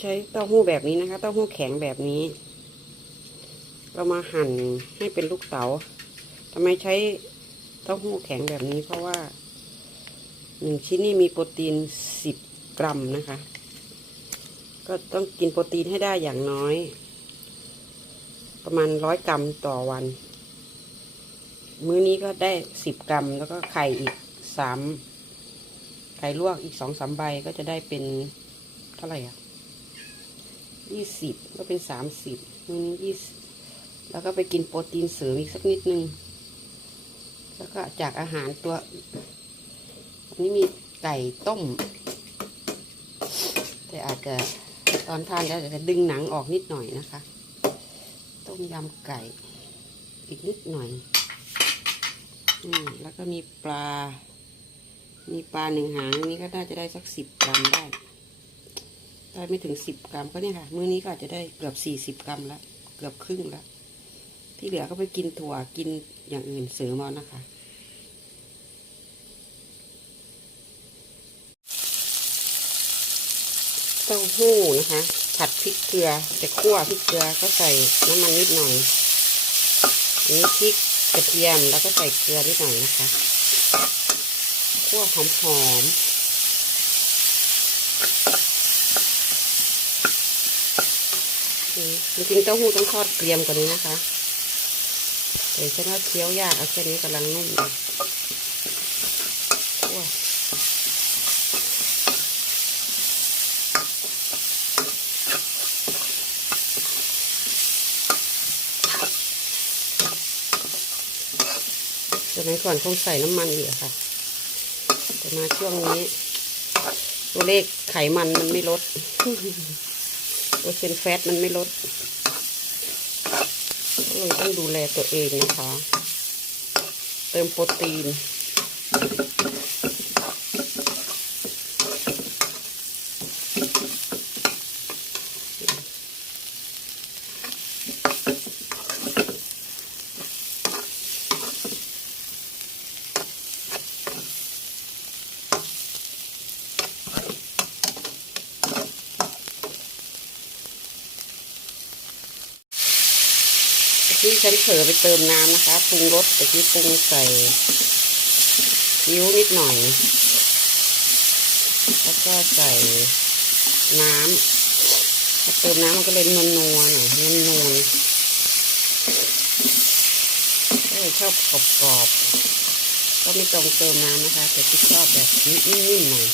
ใช้เต้าหู้แบบนี้นะคะ เต้าหู้แข็งแบบนี้ เรามาหั่นให้เป็นลูกเต๋าทำไมใช้เต้าหู้แข็งแบบนี้ เพราะว่าหนึ่งชิ้นนี้มีโปรตีนสิบกรัมนะคะ ก็ต้องกินโปรตีนให้ได้อย่างน้อย ประมาณร้อยกรัมต่อวัน มื้อนี้ก็ได้สิบกรัม แล้วก็ไข่อีกสามไข่ลวกอีกสองสามใบก็จะได้เป็นเท่าไหร่อะ ยี่สิบก็เป็นสามสิบมื้อนี้ยี่สิบแล้วก็ไปกินโปรตีนเสริมอีกสักนิดนึง แล้วก็จากอาหารตัว อันนี้มีไก่ต้ม แต่อาจจะตอนทานแล้วจะดึงหนังออกนิดหน่อยนะคะ ต้มยำไก่อีกนิดหน่อยอืมแล้วก็มีปลา มีปลาหนึ่งหางอันนี้ก็น่าจะได้สักสิบกรัมได้ ได้ไม่ถึงสิบกรัมก็เนี่ยค่ะมื้อนี้ก็อาจจะได้เกือบสี่สิบกรัมแล้วเกือบครึ่งแล้วที่เหลือก็ไปกินถั่วกินอย่างอื่นเสริมเอานะคะ เต้าหู้นะคะ ผัดพริกเกลือจะคั่วพริกเกลือก็ใส่น้ำมันนิดหน่อยอันนี้พริกกระเทียมแล้วก็ใส่เกลือนิดหน่อยนะคะคั่วหอมหอม จริงๆเต้าหู้ต้องทอดเกรียมกว่านี้นะคะแต่ฉันว่าเคี้ยวยากเอาแค่นี้กำลังนุ่มเลยคั่สมัยก่อนคงใส่น้ำมันอยู่ค่ะ แต่มาช่วงนี้ ตัวเลขไขมันมันไม่ลด เปอร์เซ็นต์แฟตมันไม่ลดเลยต้องดูแลตัวเองนะคะ เติมโปรตีน ที่ฉันเผลอไปเติมน้ำนะคะปรุงรสแต่ที่ปรุงใส่ยิ้วนิดหน่อย แล้วก็ใส่น้ำพอเติมน้ำมันก็เลยนวลนัวๆหน่อยนวลนวลก็เลยชอบกรอบกรอบๆก็ไม่ต้องเติมน้ำนะคะ แต่ที่ชอบแบบนิ่มๆหน่อย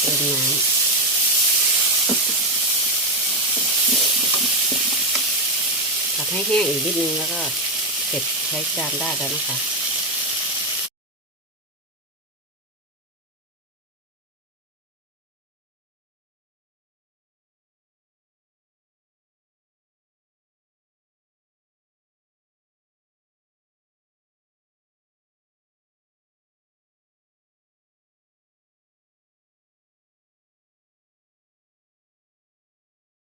เติมน้ำ ผัดให้แห้งอีกนิดนึงแล้วก็เสร็จใช้จานได้แล้วนะคะ